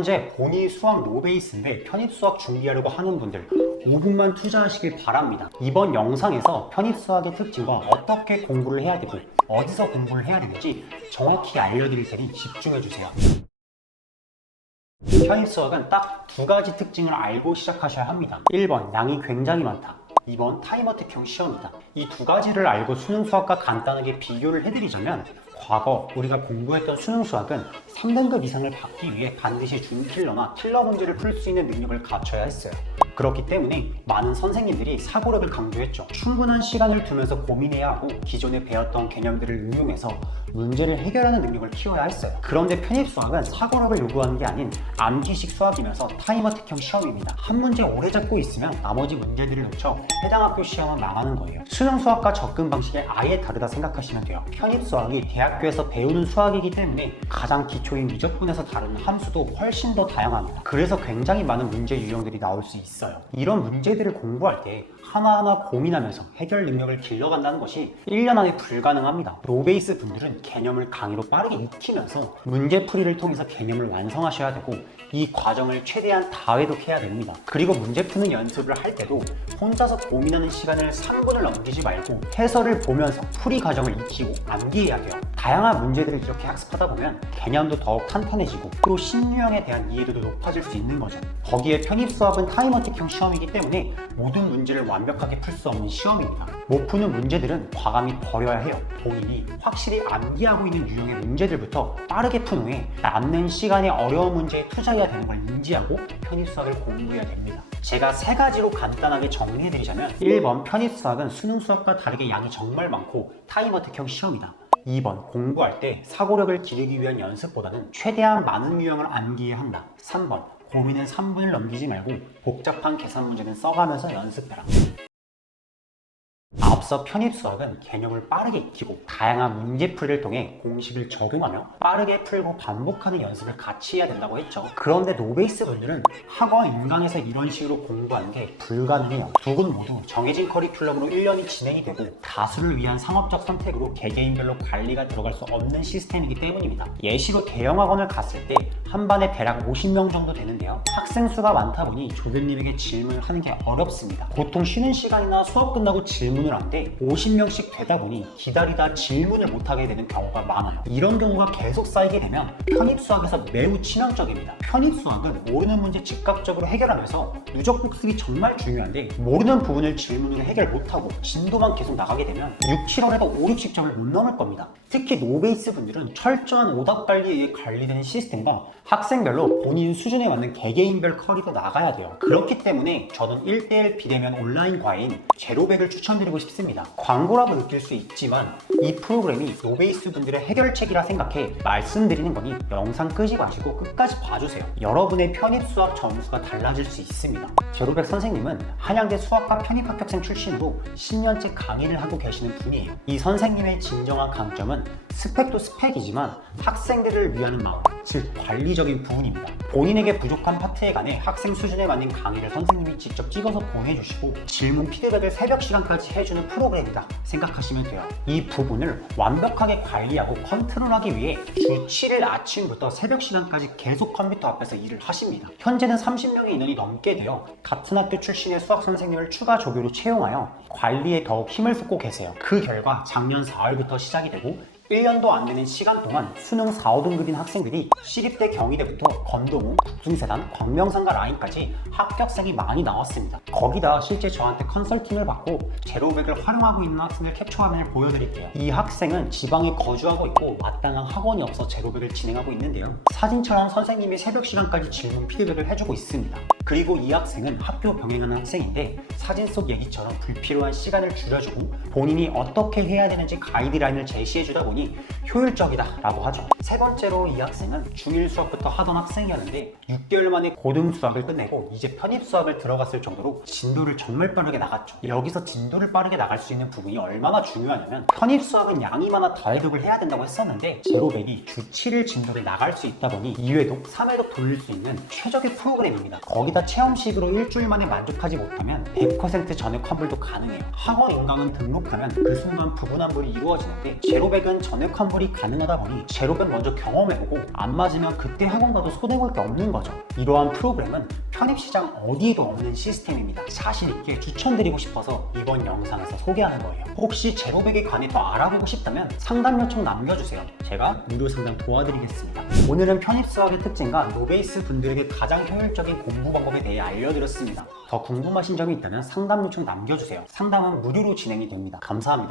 현재 본인 수학 노베이스인데 편입수학 준비하려고 하는 분들 5분만 투자하시길 바랍니다. 이번 영상에서 편입수학의 특징과 어떻게 공부를 해야 되고 어디서 공부를 해야 되는지 정확히 알려드릴 테니 집중해주세요. 편입수학은 딱 두 가지 특징을 알고 시작하셔야 합니다. 1번, 양이 굉장히 많다. 2번, 타임어택형 시험이다. 이 두 가지를 알고 수능 수학과 간단하게 비교를 해드리자면 과거 우리가 공부했던 수능 수학은 3등급 이상을 받기 위해 반드시 준킬러나 킬러 문제를 풀 수 있는 능력을 갖춰야 했어요. 그렇기 때문에 많은 선생님들이 사고력을 강조했죠. 충분한 시간을 두면서 고민해야 하고 기존에 배웠던 개념들을 응용해서 문제를 해결하는 능력을 키워야 했어요. 그런데 편입수학은 사고력을 요구하는 게 아닌 암기식 수학이면서 타임어택형 시험입니다. 한 문제 오래 잡고 있으면 나머지 문제들을 놓쳐 해당 학교 시험은 망하는 거예요. 수능 수학과 접근 방식이 아예 다르다 생각하시면 돼요. 편입수학이 대학교에서 배우는 수학이기 때문에 가장 기초인 미적분에서 다루는 함수도 훨씬 더 다양합니다. 그래서 굉장히 많은 문제 유형들이 나올 수 있어요. 이런 문제들을 공부할 때 하나하나 고민하면서 해결 능력을 길러간다는 것이 1년 안에 불가능합니다. 노베이스 분들은 개념을 강의로 빠르게 익히면서 문제풀이를 통해서 개념을 완성하셔야 되고 이 과정을 최대한 다회독해야 됩니다. 그리고 문제 푸는 연습을 할 때도 혼자서 고민하는 시간을 3분을 넘기지 말고 해설을 보면서 풀이 과정을 익히고 암기해야 돼요. 다양한 문제들을 이렇게 학습하다 보면 개념도 더욱 탄탄해지고 또 신유형에 대한 이해도도 높아질 수 있는 거죠. 거기에 편입수학은 타임어택형 시험이기 때문에 모든 문제를 완벽하게 풀 수 없는 시험입니다. 못 푸는 문제들은 과감히 버려야 해요. 본인이 확실히 암기하고 있는 유형의 문제들부터 빠르게 푼 후에 남는 시간에 어려운 문제에 투자해야 되는 걸 인지하고 편입수학을 공부해야 됩니다. 제가 세 가지로 간단하게 정리해드리자면 1번, 편입수학은 수능 수학과 다르게 양이 정말 많고 타임어택형 시험이다. 2번, 공부할 때 사고력을 기르기 위한 연습보다는 최대한 많은 유형을 암기해야 한다. 3번, 고민은 3분을 넘기지 말고 복잡한 계산 문제는 써가면서 연습해라. 앞서 편입수학은 개념을 빠르게 익히고 다양한 문제풀이를 통해 공식을 적용하며 빠르게 풀고 반복하는 연습을 같이 해야 된다고 했죠. 그런데 노베이스 분들은 학원 인강에서 이런 식으로 공부하는 게 불가능해요. 두 분 모두 정해진 커리큘럼으로 1년이 진행이 되고 다수를 위한 상업적 선택으로 개개인별로 관리가 들어갈 수 없는 시스템이기 때문입니다. 예시로 대형 학원을 갔을 때 한 반에 대략 50명 정도 되는데요. 학생 수가 많다 보니 조교님에게 질문을 하는 게 어렵습니다. 보통 쉬는 시간이나 수업 끝나고 질문을 하는데 50명씩 되다 보니 기다리다 질문을 못하게 되는 경우가 많아요. 이런 경우가 계속 쌓이게 되면 편입수학에서 매우 치명적입니다. 편입수학은 모르는 문제 즉각적으로 해결하면서 누적 복습이 정말 중요한데 모르는 부분을 질문으로 해결 못하고 진도만 계속 나가게 되면 6, 7월에도 5, 60점을 못 넘을 겁니다. 특히 노베이스 분들은 철저한 오답 관리에 의해 관리되는 시스템과 학생별로 본인 수준에 맞는 개개인별 커리가 나가야 돼요. 그렇기 때문에 저는 1:1 비대면 온라인 과외인 제로백을 추천드리고 싶습니다. 광고라고 느낄 수 있지만 이 프로그램이 노베이스 분들의 해결책이라 생각해 말씀드리는 거니 영상 끄지 마시고 끝까지 봐주세요. 여러분의 편입수학 점수가 달라질 수 있습니다. 제로백 선생님은 한양대 수학과 편입합격생 출신으로 10년째 강의를 하고 계시는 분이에요. 이 선생님의 진정한 강점은 스펙도 스펙이지만 학생들을 위하는 마음, 즉 관리적인 부분입니다. 본인에게 부족한 파트에 관해 학생 수준에 맞는 강의를 선생님이 직접 찍어서 보내주시고 질문 피드백을 새벽 시간까지 해주는 프로그램이다 생각하시면 돼요. 이 부분을 완벽하게 관리하고 컨트롤하기 위해 주 7일 아침부터 새벽 시간까지 계속 컴퓨터 앞에서 일을 하십니다. 현재는 30명의 인원이 넘게 되어 같은 학교 출신의 수학 선생님을 추가 조교로 채용하여 관리에 더욱 힘을 쏟고 계세요. 그 결과 작년 4월부터 시작이 되고 1년도 안 되는 시간 동안 수능 4, 5등급인 학생들이 시립대 경희대부터 건동우, 국중세단, 광명상가 라인까지 합격생이 많이 나왔습니다. 거기다 실제 저한테 컨설팅을 받고 제로백을 활용하고 있는 학생을 캡처화면을 보여드릴게요. 이 학생은 지방에 거주하고 있고 마땅한 학원이 없어 제로백을 진행하고 있는데요. 사진처럼 선생님이 새벽 시간까지 질문 피드백을 해주고 있습니다. 그리고 이 학생은 학교 병행하는 학생인데 사진 속 얘기처럼 불필요한 시간을 줄여주고 본인이 어떻게 해야 되는지 가이드라인을 제시해주다 보니 효율적이다 라고 하죠. 세 번째로 이 학생은 중1 수학부터 하던 학생이었는데 6개월 만에 고등 수학을 끝내고 이제 편입 수학을 들어갔을 정도로 진도를 정말 빠르게 나갔죠. 여기서 진도를 빠르게 나갈 수 있는 부분이 얼마나 중요하냐면 편입 수학은 양이 많아 다해독을 해야 된다고 했었는데 제로백이 주 7일 진도를 나갈 수 있다 보니 2회독, 3회독 돌릴 수 있는 최적의 프로그램입니다. 거기다 체험식으로 일주일 만에 만족하지 못하면 100% 전액 환불도 가능해요. 학원 인강은 등록하면 그 순간 부분 환불이 이루어지는데 제로백은 전액 환불이 가능하다 보니 제로백 먼저 경험해보고 안 맞으면 그때 학원 가도 손해볼 게 없는 거죠. 이러한 프로그램은 편입시장 어디에도 없는 시스템입니다. 자신있게 추천드리고 싶어서 이번 영상에서 소개하는 거예요. 혹시 제로백에 관해 더 알아보고 싶다면 상담 요청 남겨주세요. 제가 무료 상담 도와드리겠습니다. 오늘은 편입수학의 특징과 노베이스 분들에게 가장 효율적인 공부 방법에 대해 알려드렸습니다. 더 궁금하신 점이 있다면 상담 요청 남겨주세요. 상담은 무료로 진행이 됩니다. 감사합니다.